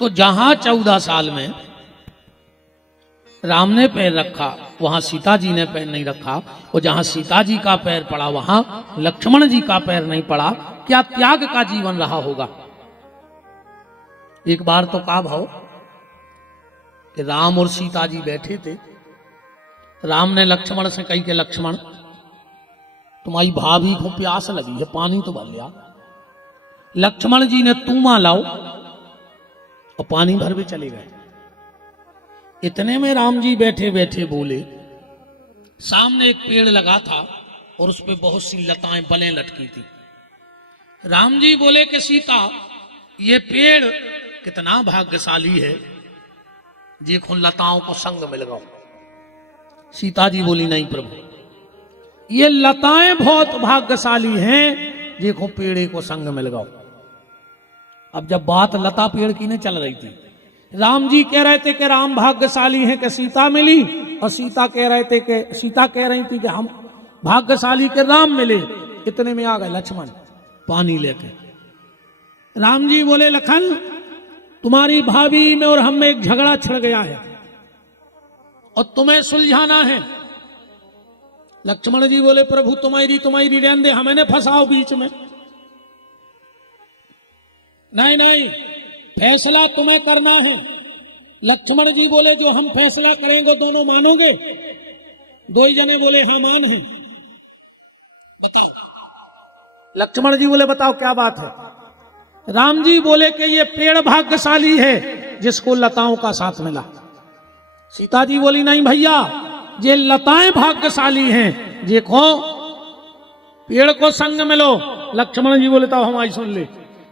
तो जहां 14 साल में राम ने पैर रखा वहां सीता जी ने पैर नहीं रखा, और जहां सीता जी का पैर पड़ा वहां लक्ष्मण जी का पैर नहीं पड़ा। क्या त्याग का जीवन रहा होगा। एक बार तो का भाव कि राम और सीता जी बैठे थे। राम ने लक्ष्मण से कही कि लक्ष्मण तुम्हारी भाभी को प्यास लगी है, पानी तो भर लिया। लक्ष्मण जी ने तूमा लाओ और पानी भर भी चले गए। इतने में राम जी बैठे बैठे बोले, सामने एक पेड़ लगा था और उस पे बहुत सी लताएं बलें लटकी थी। राम जी बोले कि सीता ये पेड़ कितना भाग्यशाली है, देखो लताओं को संग मिल गया। सीता जी बोली नहीं प्रभु, ये लताएं बहुत भाग्यशाली हैं, देखो पेड़े को संग मिल गया। अब जब बात लता पेड़ की नहीं चल रही थी, राम जी कह रहे थे कि राम भाग्यशाली हैं कि सीता मिली, और सीता कह रही थी कि हम भाग्यशाली के राम मिले। इतने में आ गए लक्ष्मण पानी लेके। राम जी बोले लखन तुम्हारी भाभी में और हम में एक झगड़ा छिड़ गया है और तुम्हें सुलझाना है। लक्ष्मण जी बोले प्रभु तुम्हारी रहने दे, हमें फंसाओ बीच में। नहीं फैसला तुम्हें करना है। लक्ष्मण जी बोले जो हम फैसला करेंगे दोनों मानोगे? दो ही जने बोले हाँ मान है। बताओ। लक्ष्मण जी बोले बताओ क्या बात है। राम जी बोले कि ये पेड़ भाग्यशाली है जिसको लताओं का साथ मिला। सीता जी बोली नहीं भैया, ये लताएं भाग्यशाली हैं, देखो पेड़ को संग मिलो। लक्ष्मण जी बोले तो हमारी सुन ले,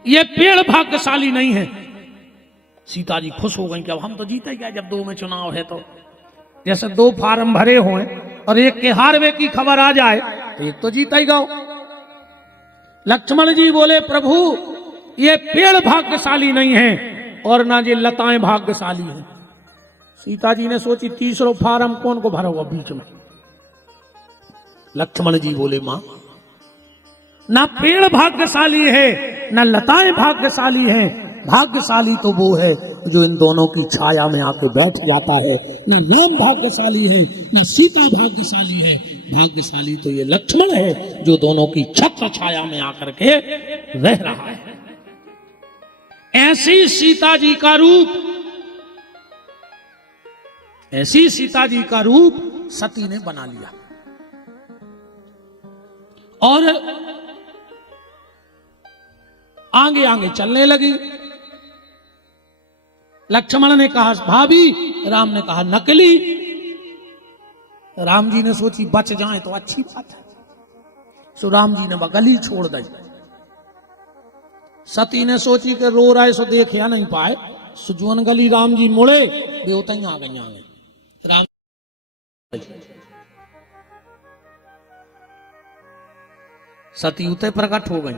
ये पेड़ भाग्यशाली नहीं है। सीता जी खुश हो गई कि अब हम तो जीते गए। जब दो में चुनाव है तो जैसे दो फार्म भरे हों और एक के हारवे की खबर आ जाए तो एक तो जीता ही गाओ। लक्ष्मण जी बोले प्रभु ये पेड़ भाग्यशाली नहीं है और ना ये लताएं भाग्यशाली हैं। सीता जी ने सोची तीसरा फार्म कौन को भरोगा बीच में। लक्ष्मण जी बोले मां ना पेड़ भाग्यशाली है ना लताएं भाग्यशाली है, भाग्यशाली तो वो है जो इन दोनों की छाया में आके बैठ जाता है। ना राम भाग्यशाली है ना सीता भाग्यशाली है, भाग्यशाली तो ये लक्ष्मण है जो दोनों की छत्र छाया में आकर के रह रहा है। ऐसी सीता जी का रूप सती ने बना लिया और आगे आगे चलने लगी। लक्ष्मण ने कहा भाभी, राम ने कहा नकली। राम जी ने सोची बच जाए तो अच्छी बात है, सो राम जी ने गली छोड़ दी। सती ने सोची कि रो रहा है सो देख या नहीं पाए, सुजवन गली राम जी मुड़े बेवता ही आ गई। राम सती उते प्रकट हो गई।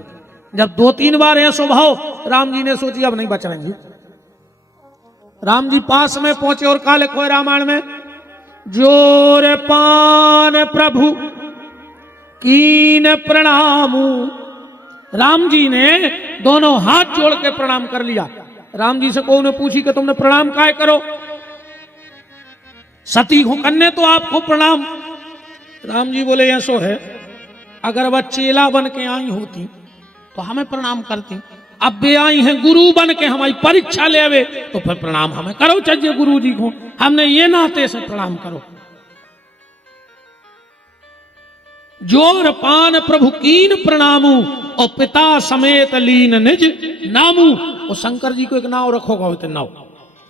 जब 2-3 बार है स्वभाव, राम जी ने सोची अब नहीं बच रहेंगे। राम जी पास में पहुंचे और काले खोए रामायण में जोर पान प्रभु कीन प्रणामू। राम जी ने दोनों हाथ जोड़ के प्रणाम कर लिया। राम जी से कोई ने पूछी कि तुमने प्रणाम काहे करो? सती को करने तो आपको प्रणाम। राम जी बोले ऐसो है, अगर वह चेला बन के आई होती तो हमें प्रणाम करती। अब वे आई हैं गुरु बन के हमारी परीक्षा ले आवे तो फिर प्रणाम हमें करो। चाहिए गुरु जी को हमने ये नाते से प्रणाम करो। जोर पान प्रभु कीन प्रणामू और पिता समेत लीन निज नामू। और शंकर जी को एक नाव रखोगा तो नाव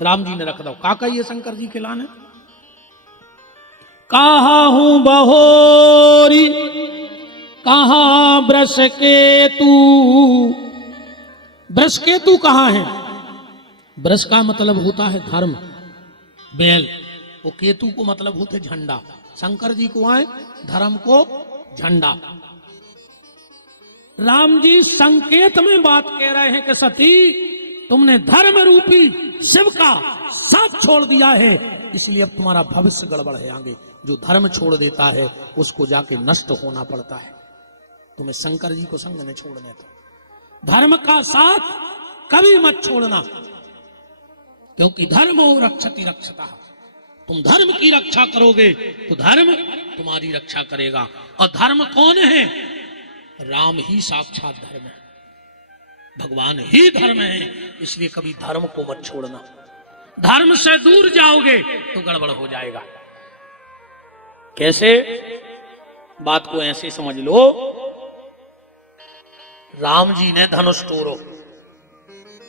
राम जी ने रख दो। काका ये शंकर जी के लाने कहा हूं बहोरी कहां ब्रश केतु। ब्रश केतु कहां है? ब्रश का मतलब होता है धर्म, बैल। वो केतु को मतलब होते झंडा। शंकर जी को आए धर्म को झंडा। राम जी संकेत में बात कह रहे हैं कि सती तुमने धर्म रूपी शिव का साथ छोड़ दिया है, इसलिए अब तुम्हारा भविष्य गड़बड़ है। आगे जो धर्म छोड़ देता है उसको जाके नष्ट होना पड़ता है। तुम्हें शंकर जी को संग न छोड़ने, तो धर्म का साथ कभी मत छोड़ना। क्योंकि धर्मो रक्षति रक्षता, तुम धर्म की रक्षा करोगे तो धर्म तुम्हारी रक्षा करेगा। और धर्म कौन है? राम ही साक्षात धर्म है, भगवान ही धर्म है। इसलिए कभी धर्म को मत छोड़ना। धर्म से दूर जाओगे तो गड़बड़ हो जाएगा। कैसे? बात को ऐसे समझ लो, राम जी ने धनुष तोड़ो,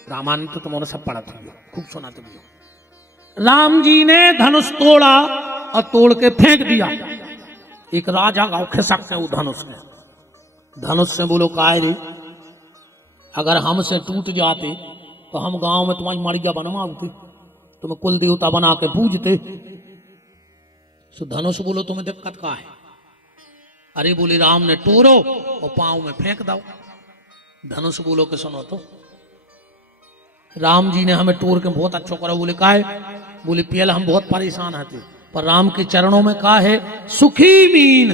रामायण तो तुम्हारा सब पढ़ा था, खूब सुना तो दियो। राम जी ने धनुष तोड़ा और तोड़ के फेंक दिया। एक राजा गांव खिसक से वो धनुष से बोलो काय रे, अगर हमसे टूट जाते तो हम गांव में तुम्हारी मड़िया बनवाते, तुम्हें कुल देवता बना के पूजते। सो धनुष बोलो तुम्हें दिक्कत का है? अरे बोले राम ने तोड़ो और पांव में फेंक दो। धनुष बोलो के सुनो तो, राम जी ने हमें तोड़ के बहुत अच्छा करा। बोले का है? बोले पहले हम बहुत परेशान थे, पर राम के चरणों में कहा है सुखी मीन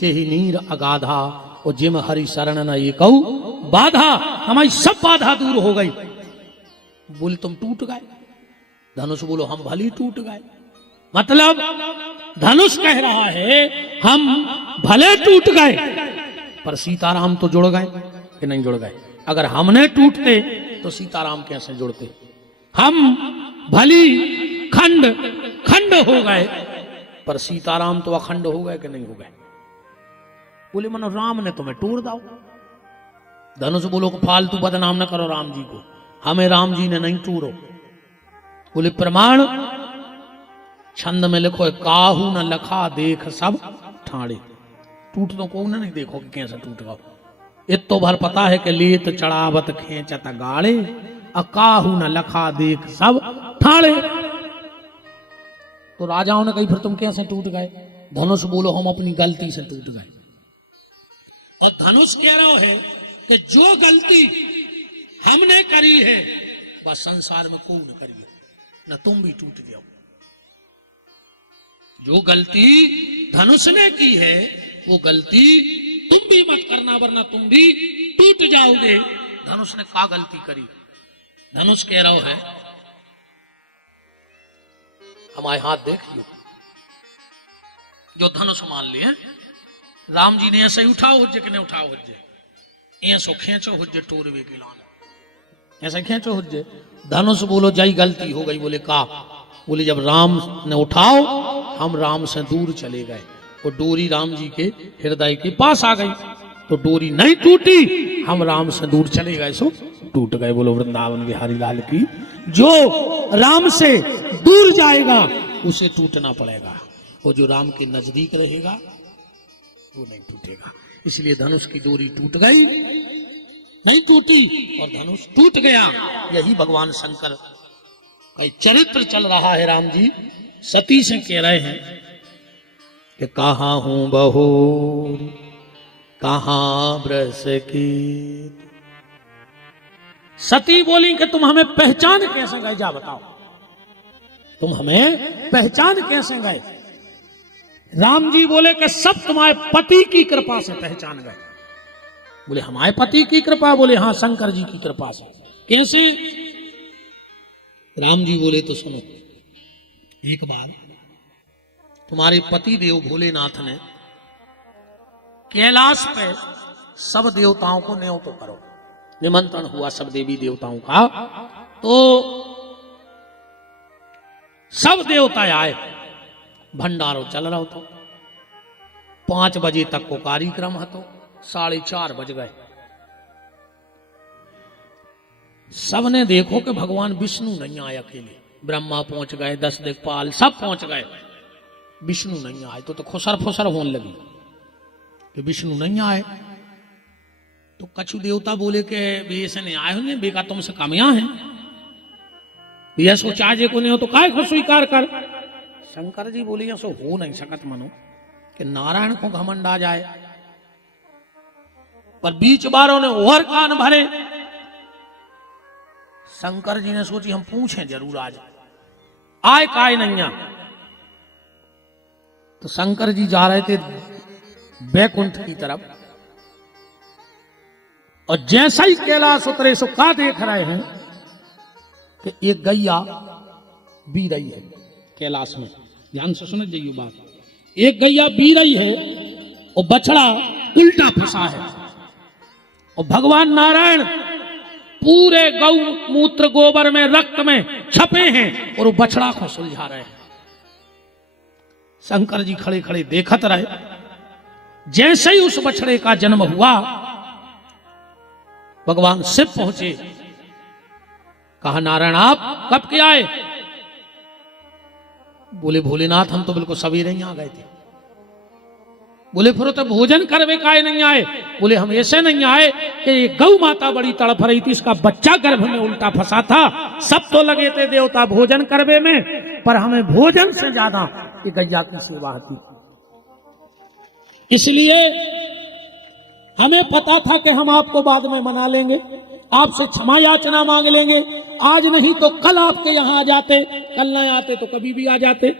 चेही नीर अगाधा, और जिम हरि शरण न ये कहू बाधा, हमारी सब बाधा दूर हो गई। बोले तुम टूट गए? धनुष बोलो हम भली टूट गए। मतलब धनुष कह रहा है हम भले टूट गए पर सीताराम तो जुड़ गए कि नहीं जुड़ गए? अगर हमने टूटते तो सीताराम कैसे जुड़ते? हम भली खंड खंड हो गए पर सीताराम तो अखंड हो गए कि नहीं हो गए? बोले मनो राम ने तुम्हें तोड़ दाओ। धनुष बोलो को फालतू बदनाम न करो राम जी को, हमें राम जी ने नहीं तोड़ो। बोले प्रमाण? छंद में लिखो है काहू न लखा देख सब ठाणे। टूट तो को नहीं देखो कि कैसे टूट गो। इतो भर पता है कि लेत चढ़ावत खेचत गाड़े, अकाहू न लखा देख सब ठाणे। तो राजाओं ने कही फिर तुम कैसे टूट गए? धनुष बोलो हम अपनी गलती से टूट गए। और धनुष कह रहा है कि जो गलती हमने करी है बस संसार में कोई न करिए, न तुम भी टूट जाओ। जो गलती धनुष ने की है वो गलती तुम भी मत करना, वरना तुम भी टूट जाओगे। धनुष ने क्या गलती करी? धनुष कह रहा है हमारे हाथ देख लो, जो धनुष मान लिए राम जी ने ऐसे ही उठाओ हुज्जे कि नहीं उठाओ हुज्जे, ऐसो खेचो हुज्जे टोरवे की लान, ऐसे खेचो हुज्जे। धनुष बोलो जाई गलती हो गई। बोले का? बोले जब राम ने उठाओ हम राम से दूर चले गए और डोरी राम जी के हृदय के पास आ गई, तो डोरी नहीं टूटी, हम राम से दूर चले गए सो टूट गए। बोलो वृंदावन बिहारी लाल की। जो राम से दूर जाएगा उसे टूटना पड़ेगा, और जो राम के नजदीक रहेगा वो नहीं टूटेगा। इसलिए धनुष की डोरी टूट गई, नहीं टूटी, और धनुष टूट गया। यही भगवान शंकर का चरित्र चल रहा है। राम जी सती से कह रहे हैं कि कहाँ हूं बहू कहाँ ब्रस की। सती बोली कि तुम हमें पहचान कैसे गए? जा बताओ, तुम हमें पहचान कैसे गए? राम जी बोले कि सब तुम्हारे पति की कृपा से पहचान गए। बोले हमारे पति की कृपा? बोले हाँ शंकर जी की कृपा से। कैसे? राम जी बोले तो सुनो, एक बार तुम्हारे पति देव भोलेनाथ ने कैलाश पे सब देवताओं को न्योतो करो, निमंत्रण हुआ सब देवी देवताओं का, तो सब देवता आए, भंडारो चल रहा तो 5 बजे तक को कार्यक्रम હતો, 4:30 बज गए। सबने देखो कि भगवान विष्णु नहीं आए अकेले, ब्रह्मा पहुंच गए, 10 दिक्पाल सब पहुंच गए, विष्णु नहीं आए। तो खुसर फुसर होने लगी कि विष्णु नहीं आए। तो कछु देवता बोले कि वे ऐसे नहीं आए होंगे, बेका तुमसे कम यहाँ है, यह सोचा जे को नहीं हो तो काय को स्वीकार कर। शंकर जी बोले ऐसा हो नहीं सकत मनो कि नारायण को घमंड आ जाए। पर बीच बारों ने और कान भरे। शंकर जी ने सोची हम पूछें जरूर आज आए काय नहीं आ। तो शंकर जी जा रहे थे बैकुंठ की तरफ, और जैसा ही कैलाश उतरे सो का देख रहे हैं कि एक गैया बी रही है कैलाश में। ध्यान से सुन जाइए बात। एक गैया बी रही है और बछड़ा उल्टा फंसा है, और भगवान नारायण पूरे गौ मूत्र गोबर में रक्त में छपे हैं और वो बछड़ा को सुलझा रहे हैं। शंकर जी खड़े खड़े देखत रहे। जैसे ही उस बछड़े का जन्म हुआ, भगवान शिव पहुंचे। कहा नारायण आप कब के आए? बोले भोलेनाथ हम तो बिल्कुल सवेरे ही आ गए थे। बोले फिर तो भोजन करवे काहे नहीं आए? बोले हम ऐसे नहीं आए कि ये गौ माता बड़ी तड़फ रही थी, इसका बच्चा गर्भ में उल्टा फंसा था, सब तो लगे थे देवता भोजन करवे में, पर हमें भोजन से ज्यादा ये गैया की सेवा थी। इसलिए हमें पता था कि हम आपको बाद में मना लेंगे, आपसे क्षमा याचना मांग लेंगे, आज नहीं तो कल आपके यहां आ जाते, कल नहीं आते तो कभी भी आ जाते।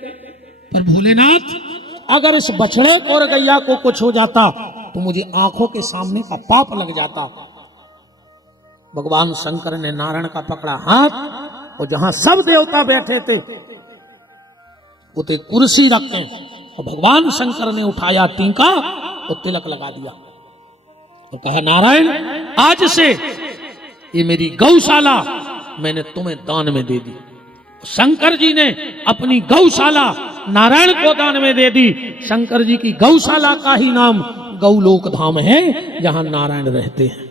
पर भोलेनाथ अगर इस बछड़े और गैया को कुछ हो जाता तो मुझे आंखों के सामने का पाप लग जाता। भगवान शंकर ने नारायण का पकड़ा हाथ, और जहां सब देवता बैठे थे उते कुर्सी रखे, और भगवान शंकर ने उठाया टीका और तिलक लगा दिया और कहा नारायण आज से ये मेरी गौशाला मैंने तुम्हें दान में दे दी। शंकर जी ने अपनी गौशाला नारायण को दान में दे दी। शंकर जी की गौशाला का ही नाम गौलोक धाम है, जहां नारायण रहते हैं।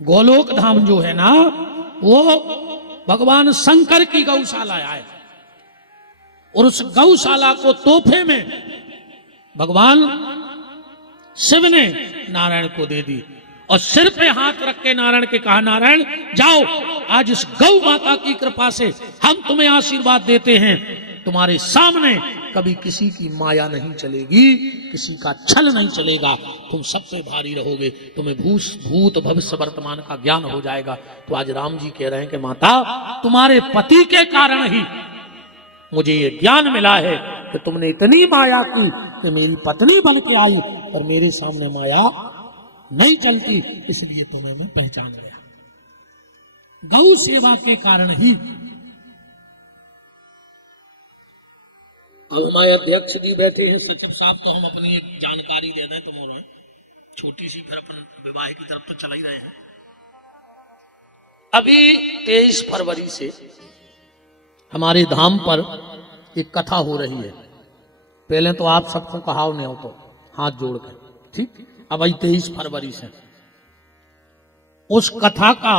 गोलोक धाम जो है ना, वो भगवान शंकर की गौशाला है, और उस गौशाला को तोहफे में भगवान शिव ने नारायण को दे दी, और सिर पे हाथ रख के नारायण के कहा नारायण जाओ, आज इस गौ माता की कृपा से हम तुम्हें आशीर्वाद देते हैं, तुम्हारे सामने कभी किसी की माया नहीं चलेगी, किसी का छल नहीं चलेगा, तुम सब पे भारी रहोगे, तुम्हें भूत भविष्य वर्तमान का ज्ञान हो जाएगा। तो आज राम जी कह रहे हैं कि माता तुम्हारे पति के कारण ही मुझे ये ज्ञान मिला है कि तुमने इतनी माया की कि मेरी पत्नी बन के आई, पर मेरे सामने माया नहीं चलती, इसलिए तुम्हें मैं पहचान गया। गौ सेवा के कारण ही। अब हमारे अध्यक्ष जी बैठे हैं, सचिव साहब, तो हम अपनी एक जानकारी दे दें, तो मोरा छोटी सी, फिर अपन विवाह की तरफ तो चला ही रहे हैं। अभी 23 फरवरी से हमारे धाम पर एक कथा हो रही है। पहले तो आप सबको कहा नहीं हो तो हाथ जोड़ कर, ठीक। अब 23 फरवरी से उस कथा का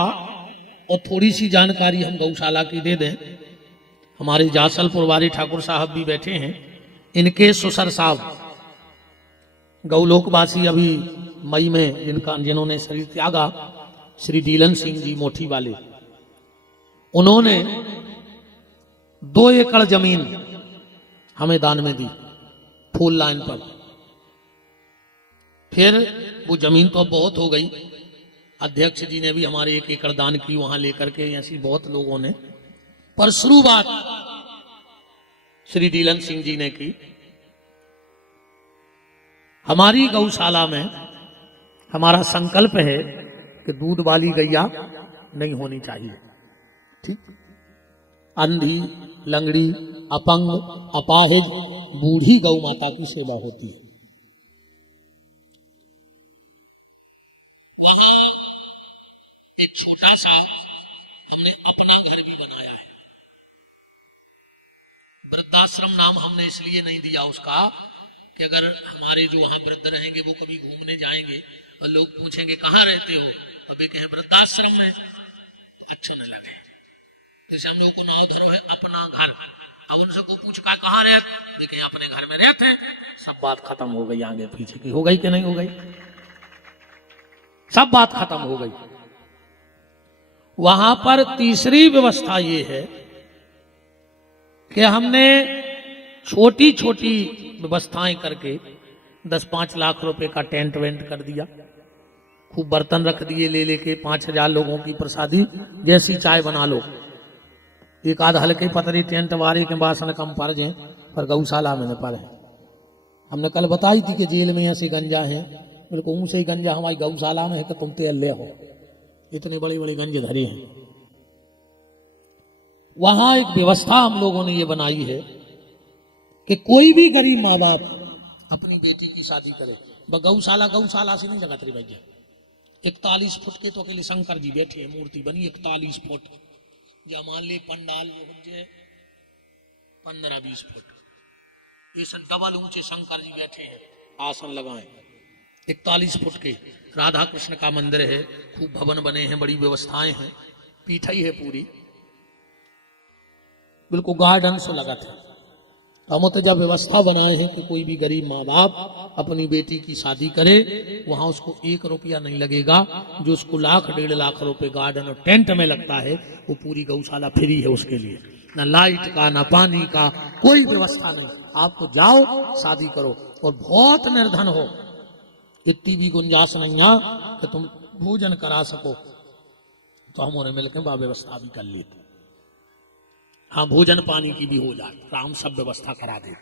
और थोड़ी सी जानकारी हम गौशाला की दे दें। हमारे जासलपुर वाले ठाकुर साहब भी बैठे हैं, इनके ससुर साहब गौलोकवासी अभी मई में जिन्होंने शरीर त्यागा, श्री डीलन सिंह जी मोठी वाले, उन्होंने 2 एकड़ जमीन हमें दान में दी फूल लाइन पर। फिर वो जमीन तो बहुत हो गई, अध्यक्ष जी ने भी हमारे 1 एकड़ दान की वहां लेकर के, ऐसी बहुत लोगों ने। पर शुरुआत श्री डीलन सिंह जी ने की। हमारी गौशाला में हमारा संकल्प है कि दूध वाली गैया नहीं होनी चाहिए, ठीक। अंधी, लंगड़ी, अपंग, अपाहिज, बूढ़ी गौ माता की सेवा होती है। वहां एक छोटा सा हमने अपना घर भी बनाया है। वृद्धाश्रम नाम हमने इसलिए नहीं दिया उसका कि अगर हमारे जो वहां वृद्ध रहेंगे वो कभी घूमने जाएंगे और लोग पूछेंगे कहाँ रहते हो, कभी कहें वृद्धाश्रम में, अच्छा न लगे। जैसे हम लोग को नाव धरो है अपना घर, अब उनसे को पूछ कहाँ रहते, देखें अपने घर में रहते हैं, सब बात खत्म हो गई। आगे पीछे की हो गई कि नहीं हो गई, सब बात खत्म हो गई। वहां पर तीसरी व्यवस्था ये है कि हमने छोटी छोटी व्यवस्थाएं करके 10-5 लाख रुपए का टेंट वेंट कर दिया, खूब बर्तन रख दिए ले लेके, 5000 लोगों की प्रसादी, जैसी चाय बना लो। एक आध हल्के पतरी टेंट वारे के बासन कम पड़ जाए, पर गौशाला में न पड़े। हमने कल बताई थी कि जेल में ऐसे गंजा है, बिल्कुल से ही गंजा हमारी गौशाला में है कि तुम ते अल्ले हो, इतने बड़े बड़े गंज धरे हैं। वहां एक व्यवस्था हम लोगों ने ये बनाई है कि कोई भी गरीब माँ बाप अपनी बेटी की शादी करे, गौशाला से नहीं लगाते भैया। 41 फुट के तो अकेले शंकर जी बैठे हैं, मूर्ति बनी 41 फुट, या मान ले पंडाल जो हो 15-20 फुट, ये सब डबल ऊंचे शंकर जी बैठे हैं, आसन लगाए 41 फुट के। राधा कृष्ण का मंदिर है, खूब भवन बने हैं, बड़ी व्यवस्थाएं हैं, पीठाई है पूरी, बिल्कुल गार्डन से लगा था। हम तो जब व्यवस्था बनाए हैं कि कोई भी गरीब माँ बाप अपनी बेटी की शादी करे, वहां उसको 1 रुपया नहीं लगेगा। जो उसको 1,00,000 1.5 लाख रुपए गार्डन और टेंट में लगता है, वो पूरी गौशाला फ्री है उसके लिए, ना लाइट का ना पानी का कोई व्यवस्था नहीं। आपको जाओ शादी करो, और बहुत निर्धन हो, इतनी भी गुंजाइश नहीं है कि तुम भोजन करा सको, तो हम उन्हें मिलकर वह व्यवस्था भी कर लेते। हाँ, भोजन पानी की भी हो जाए, राम सब व्यवस्था करा दे।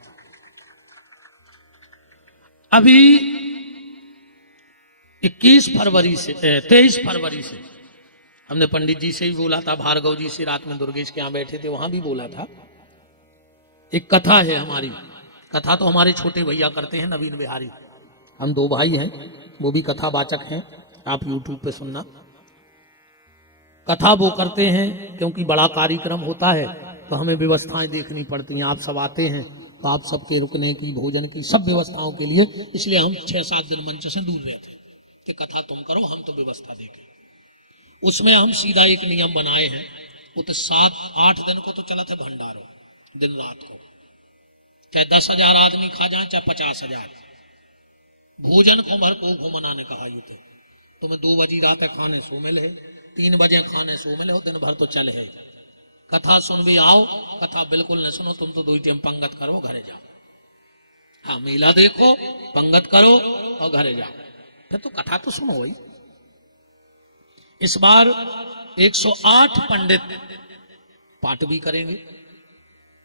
अभी 23 फरवरी से हमने पंडित जी से भी बोला था, भार्गव जी से रात में दुर्गेश के यहाँ बैठे थे, वहां भी बोला था। एक कथा है हमारी, कथा तो हमारे छोटे भैया करते हैं, नवीन बिहारी, हम 2 भाई हैं, वो भी कथावाचक हैं, आप YouTube पे सुनना। कथा वो करते हैं क्योंकि बड़ा कार्यक्रम होता है तो हमें व्यवस्थाएं देखनी पड़ती हैं। आप सब आते हैं तो आप सबके रुकने की, भोजन की, सब व्यवस्थाओं के लिए, इसलिए हम 6-7 दिन मंच से दूर रहते कि कथा तुम करो, हम तो व्यवस्था देखें। उसमें हम सीधा एक नियम बनाए हैं, वो तो 7-8 दिन को तो चला था भंडारो, दिन रात को, चाहे 10,000 आदमी खा जाए, चाहे 50,000, भोजन को भर को घुमना ने कहा थे। तुम्हें 2 बजे रात खाने सो मिले, 3 बजे खाने सो मिले हो, दिन भर तो चले है। कथा सुन भी आओ, कथा बिल्कुल न सुनो, तुम तो 2 टाइम पंगत करो, घरे जाओ। हाँ, मेला देखो, पंगत करो और घरे जाओ, फिर तो कथा तो सुनो भाई। इस बार 108 पंडित पाठ भी करेंगे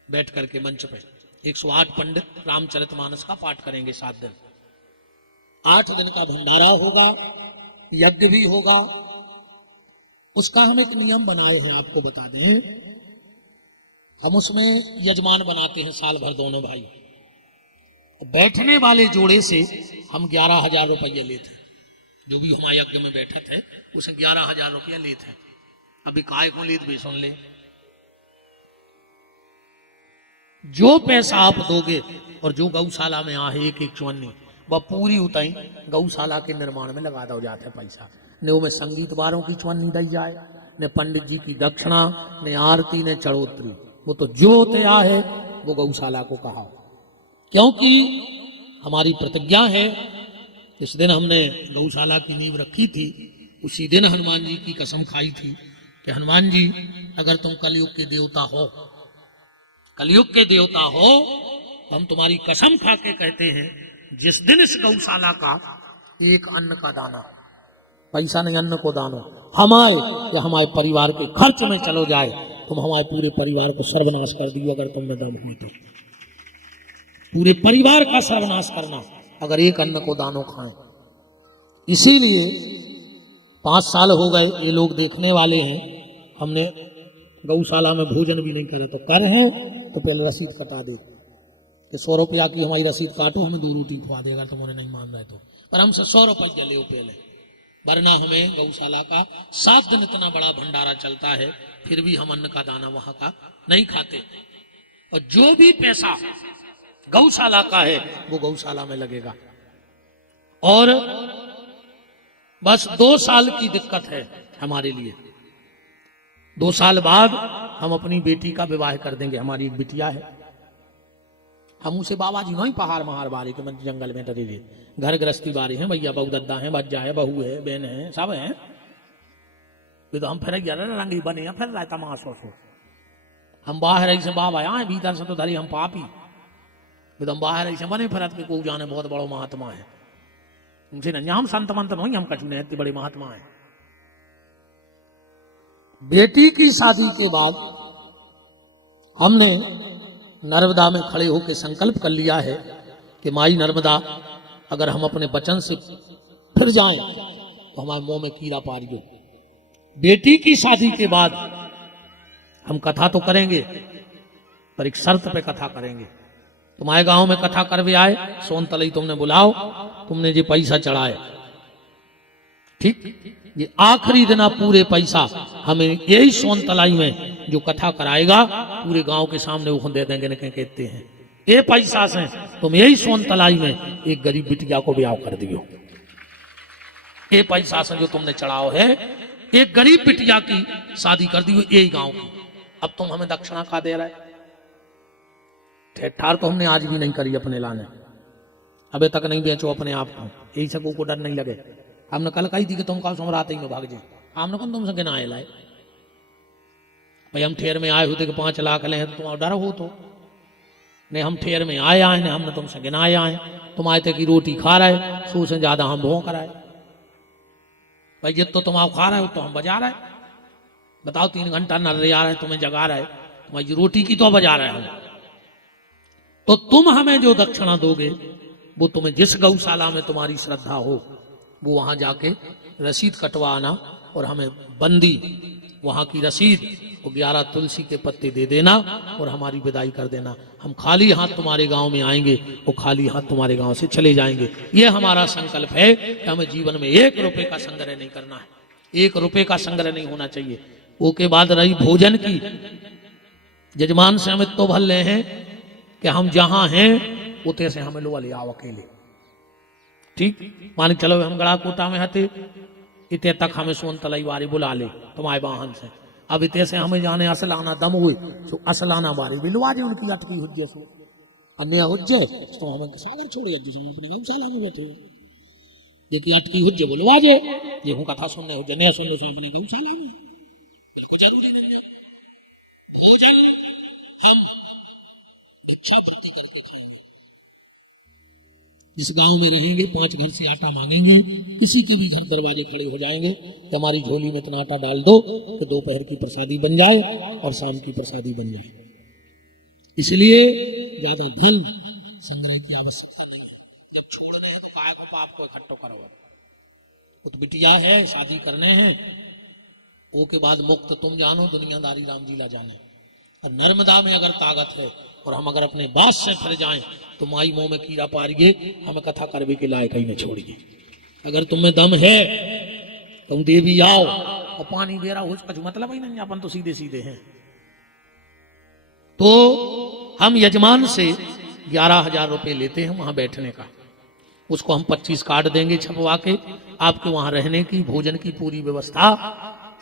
बैठ करके मंच पे। 108 पंडित रामचरितमानस का पाठ करेंगे 7 दिन। 8 दिन का भंडारा होगा, यज्ञ भी होगा। उसका हम एक नियम बनाए हैं, आपको बता दें। हम उसमें यजमान बनाते हैं साल भर दोनों भाई। बैठने वाले जोड़े से हम 11,000 रुपये लेते हैं। जो भी हमारे यज्ञ में बैठा थे उसे 11,000 रुपया लेते हैं। अभी काय को लेते भी सुन ले, जो पैसा आप दोगे और जो गौशाला में आहे 1-1 चवन्नी, वह पूरी उताई गौशाला के निर्माण में लगा दो जाते पैसा। ने में संगीत वारों की चवन्नी दी जाए, ने पंडित जी की दक्षिणा, ने आरती, ने चढ़ोतरी, वो तो जो तया है वो गौशाला को कहा। क्योंकि हमारी प्रतिज्ञा है, इस दिन हमने गौशाला की नींव रखी थी, उसी दिन हनुमान जी की कसम खाई थी कि हनुमान जी, अगर तुम कलयुग के देवता हो, कलयुग के देवता हो, तो हम तुम्हारी कसम खा के कहते हैं, जिस दिन इस गौशाला का एक अन्न का दाना, पैसा नहीं अन्न को दानो, हमारे या हमारे परिवार के खर्च में चलो जाए, तुम हमारे पूरे परिवार को सर्वनाश कर दियो। अगर तुम में दम हो तो पूरे परिवार का सर्वनाश करना, अगर एक अन्न को दानो खाएं। इसीलिए 5 साल हो गए, ये लोग देखने वाले हैं, हमने गौशाला में भोजन भी नहीं करे, तो कर हैं तो पहले रसीद कटा दे कि 100 रुपया की हमारी रसीद काटो, हमें 2 रोटी खुआ देगा, तुम्हारे नहीं मान रहे तो, पर हमसे 100 रुपये ले पहले, वरना हमें गौशाला का 7 दिन इतना बड़ा भंडारा चलता है, फिर भी हम अन्न का दाना वहां का नहीं खाते। और जो भी पैसा गौशाला का है वो गौशाला में लगेगा। और बस 2 साल की दिक्कत है हमारे लिए, 2 साल बाद हम अपनी बेटी का विवाह कर देंगे। हमारी एक बिटिया है, हम उसे बाबा जी नहीं पहाड़ महार बारे के जंगल में डरे, घर गृहस्थी बारे हैं भैया, बहु दद्दा है, बच्चा है, बहू है, बहन है, सब है। तो हम फिर रंगी बने फिर रहा तमाशो सो, हम बाहर ऐसे बाबा आए, भीतर से तो धरी हम पापी, तो हम बाहर ऐसे बने फिरत के को जाने बहुत बड़ो महात्मा है, उनसे नहीं, हम संत मंत नहीं, हम कछु नहीं, इतने बड़े महात्मा है। बेटी की शादी के बाद हमने नर्मदा में खड़े होकर संकल्प कर लिया है कि माई नर्मदा, अगर हम अपने वचन से फिर जाएं तो हमारे मुंह में कीड़ा पारियो। बेटी की शादी के बाद हम कथा तो करेंगे पर एक शर्त पे कथा करेंगे। तुम्हारे गांव में कथा करवे आए, सोन तलई तुमने बुलाओ, तुमने जो पैसा चढ़ाए, ठीक, ये आखिरी दिन पूरे पैसा हमें यही सोन तलाई में जो कथा कराएगा पूरे गांव के सामने वो दे देंगे। न कहते हैं ये पैसा से तुम यही सोन तलाई में एक गरीब बिटिया को ब्याह कर दियो। ये पैसा से जो तुमने चढ़ाओ है एक गरीब बिटिया की शादी कर दी यही गांव की। अब तुम हमें दक्षिणा का दे रहा है? ठेठार तो हमने आज भी नहीं करी अपने लाने, अबे तक नहीं बेचो अपने आप को, यही सब को डर नहीं लगे। हमने कल कही थी कि तुम कहा समराते ही में भाग जाए, हमने कौन तुमसे गिना लाए भाई? हम ठेर में आए होते कि 5 लाख ले तो तुम डर हो तो नहीं, हम ठेर में आए आए हमने तुमसे गिनाए आए, तुम आए थे कि रोटी खा रहे, सो से ज्यादा हम भोंक रहे भाई, जित तो तुम आप खा रहे हो तो हम बजा रहे। बताओ 3 घंटा नर रहे आ रहे तुम्हें जगा रहे, तुम्हारी रोटी की तो बजा रहे हम। तो तुम हमें जो दक्षिणा दोगे वो तुम्हें जिस गौशाला में तुम्हारी श्रद्धा हो वो वहां जाके रसीद कटवाना और हमें बंदी वहां की रसीद वो 11 तुलसी के पत्ते दे देना और हमारी विदाई कर देना। हम खाली हाथ तुम्हारे गांव में आएंगे, वो खाली हाथ तुम्हारे गांव से चले जाएंगे। ये हमारा संकल्प है कि हमें जीवन में 1 रुपए का संग्रह नहीं करना है, 1 रुपए का संग्रह नहीं होना चाहिए। वो के बाद रही भोजन की, जजमान से हम तो भल रहे हैं कि हम जहां हैं उते से हमें लो ले आओ अकेले, ठीक, मान चलो हम गड़ा कोटा में हते, इतने तक हमें सोन तलई वारी बुला ले तुम्हारे वाहन से। अब इतने से हमें जाने असलाना दम हुए तो असलाना बारी बिलवा दे उनकी अटकी हुज्जे से, अन्य हुज्जे तो हमें सागर छोड़े गौशाला में बैठे देखिए अटकी हुज्जे बुलवा दे, ये हूं कथा सुनने हुज्जे नहीं सुनने से अपने गौशाला में जरूरी भोजन हम इच्छा वृत्ति करके खाएंगे। इस गांव में रहेंगे 5 घर से आटा मांगेंगे, किसी के भी घर दरवाजे खड़े हो जाएंगे तो हमारी झोली में इतना आटा डाल दो तो दोपहर की प्रसादी बन जाए और शाम की प्रसादी बन जाए। इसलिए ज्यादा धन संग्रह की आवश्यकता नहीं है। जब छोड़ने हैं तो काय को पाप को इकट्ठो करो, कुछ बिटिया है शादी करने हैं, वो के बाद मुक्त तुम जानो, दुनियादारी राम जी ला जाने। और नर्मदा में अगर ताकत है और हम अगर अपने बात से फिर जाएं तो माई मुंह में कीड़ा पारिए, हमें कथा करवे के लायक ही न छोड़िए। अगर तुम्हें दम है तुम देवी आओ, और पानी दे रहा हो उसका मतलब ही नहीं, अपन तो सीधे सीधे हैं। तो हम यजमान से 11,000 रुपए लेते हैं वहां बैठने का, उसको हम 25 कार्ड देंगे छपवा के, आपके वहां रहने की भोजन की पूरी व्यवस्था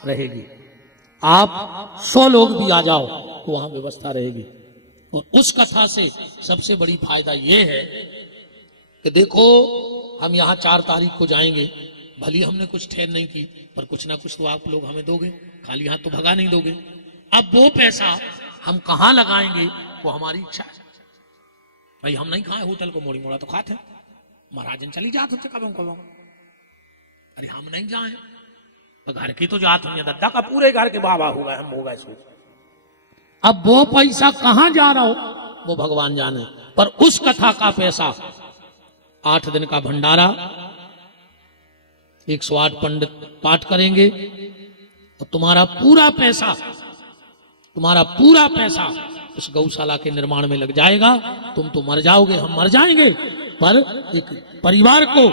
रहेगी। आप 100 लोग भी आ जाओ तो वहां व्यवस्था रहेगी। और उस कथा से सबसे बड़ी फायदा यह है कि देखो हम यहाँ 4 तारीख को जाएंगे, भली हमने कुछ ठहर नहीं की पर कुछ ना कुछ तो आप लोग हमें दोगे, खाली हाथ तो भगा नहीं दोगे। अब वो पैसा हम कहाँ लगाएंगे वो हमारी इच्छा है। भाई हम नहीं खाए होटल को मोड़ी मोड़ा तो खाते, महाराजन चली जाते थे कब कब, अरे हम नहीं जाए तो घर की तो जात हुई, दद्दा का पूरे घर के बाबा होगा, हम होगा इसको। अब वो पैसा कहां जा रहा हो वो भगवान जाने, पर उस कथा का पैसा 8 दिन का भंडारा, 108 पंडित पाठ करेंगे और तुम्हारा पूरा पैसा उस गौशाला के निर्माण में लग जाएगा। तुम तो मर जाओगे, हम मर जाएंगे, पर एक परिवार को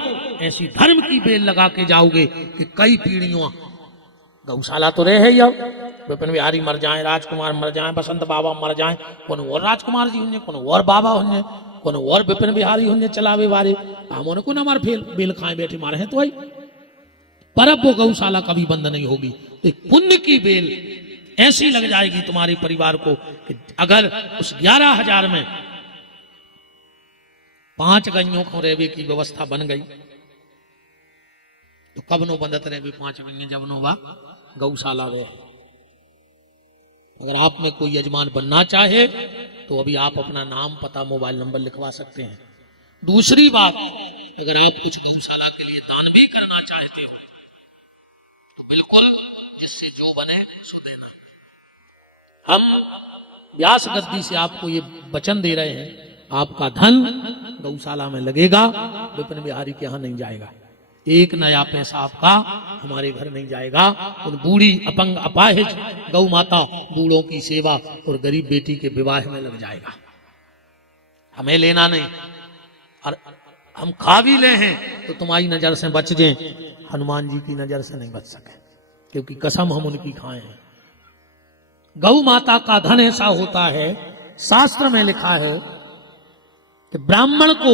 ऐसी धर्म की बेल लगा के जाओगे कि कई पीढ़ियों गौशाला तो रहे ही। अब विपिन बिहारी मर जाए, राजकुमार मर जाए, बसंत बाबा मर जाए, कौन और राजकुमार जी होंगे, कौन और बाबा होंगे, कौन और विपिन बिहारी होंगे चलावे वाले, हमने को हमारे बेल खाए बैठे मारे हैं तो भाई, पर अब वो गौशाला कभी बंद नहीं होगी। तो पुण्य की बेल ऐसी लग जाएगी तुम्हारे परिवार को कि अगर उस 11,000 में 5 गइयों को रेवे की व्यवस्था बन गई तो कब नो बंदत रहे 5 गइयां जब नो वा गौशाला वे। अगर आप में कोई यजमान बनना चाहे तो अभी आप अपना नाम पता मोबाइल नंबर लिखवा सकते हैं। दूसरी बात, अगर आप कुछ गौशाला के लिए दान भी करना चाहते हो तो बिल्कुल जिससे जो बने सो देना। हम व्यास गद्दी से आपको ये वचन दे रहे हैं, आपका धन गौशाला में लगेगा, विपिन बिहारी के यहां नहीं जाएगा। एक नया पैसा आपका हमारे घर नहीं जाएगा। उन बूढ़ी अपंग अपाहिज गौ माता बूढ़ों की सेवा और गरीब बेटी के विवाह में लग जाएगा। हमें लेना नहीं, और हम खा भी ले हैं तो तुम्हारी नजर से बच जाएं, हनुमान जी की नजर से नहीं बच सके, क्योंकि कसम हम उनकी खाए हैं। गौ माता का धन ऐसा होता है, शास्त्र में लिखा है कि ब्राह्मण को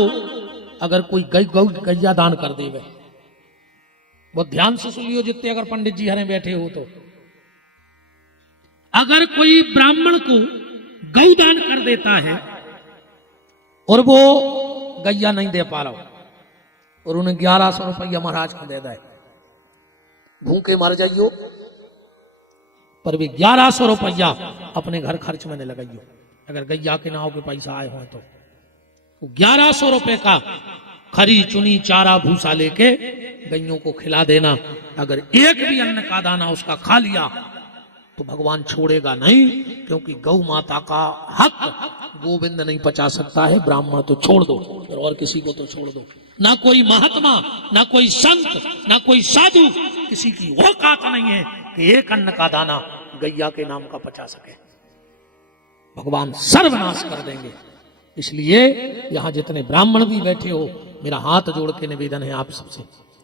अगर कोई गैया दान कर देवे, बहुत ध्यान से सुनियो जितने अगर पंडित जी हरे बैठे हो, तो अगर कोई ब्राह्मण को गौ दान कर देता है और वो गैया नहीं दे पा रहा और उन्हें 1100 रुपया महाराज को दे दे, भूखे मर जाइयो, पर वे 1100 रुपया अपने घर खर्च में लगाइयो। अगर गैया के नाव के पैसा आए हो तो 1100 रुपए का खरी चुनी चारा भूसा लेके गैयों को खिला देना। अगर एक भी अन्न का दाना उसका खा लिया तो भगवान छोड़ेगा नहीं, क्योंकि गौ माता का हक गोविंद नहीं पचा सकता है। ब्राह्मण तो छोड़ दो और किसी को तो छोड़ दो, ना कोई महात्मा, ना कोई संत, ना कोई साधु, किसी की औकात नहीं है कि एक अन्न का दाना गैया के नाम का पचा सके। भगवान सर्वनाश कर देंगे। इसलिए यहां जितने ब्राह्मण भी बैठे हो, मेरा हाथ जोड़ के निवेदन है आप सबसे,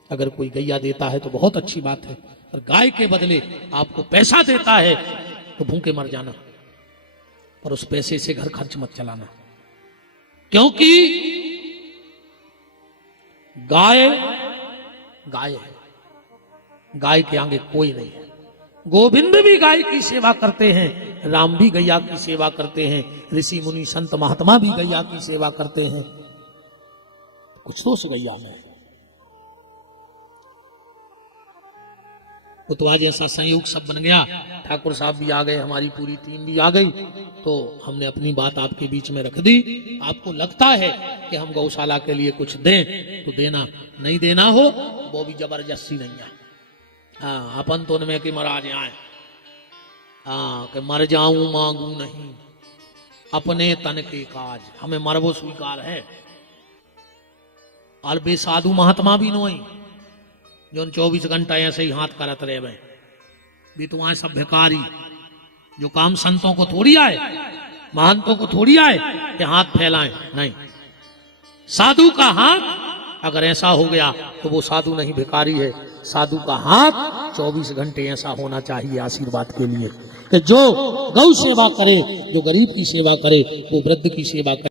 अगर कोई गैया देता है तो बहुत अच्छी बात है, और गाय के बदले आपको पैसा देता है तो भूखे मर जाना, पर उस पैसे से घर खर्च मत चलाना, क्योंकि गाय गाय है, गाय के आगे कोई नहीं है। गोविंद भी गाय की सेवा करते हैं, राम भी गैया की सेवा करते हैं, ऋषि मुनि संत महात्मा भी गैया की सेवा करते हैं। कुछ तो उस गैया में वो तो आज ऐसा संयोग सब बन गया, ठाकुर साहब भी आ गए, हमारी पूरी टीम भी आ गई, तो हमने अपनी बात आपके बीच में रख दी। आपको लगता है कि हम गौशाला के लिए कुछ दें तो देना, नहीं देना हो वो भी जबरदस्ती नहीं है। हाँ, अपन तो उनमें कि महाराज आए, हाँ, कि मर जाऊं मांगू नहीं, अपने तन के काज, हमें मरबो स्वीकार है। और बेसाधु महात्मा भी नोई जो 24 घंटा ऐसे ही हाथ करत रहे हैं, भी तो आए सब भिखारी, जो काम संतों को थोड़ी आए, महंतों को थोड़ी आए कि हाथ फैलाएं, नहीं। साधु का हाथ अगर ऐसा हो गया तो वो साधु नहीं भिखारी है। साधु का हाथ 24 घंटे ऐसा होना चाहिए आशीर्वाद के लिए, कि जो गौ सेवा करे, जो गरीब की सेवा करे, वो वृद्ध की सेवा करे।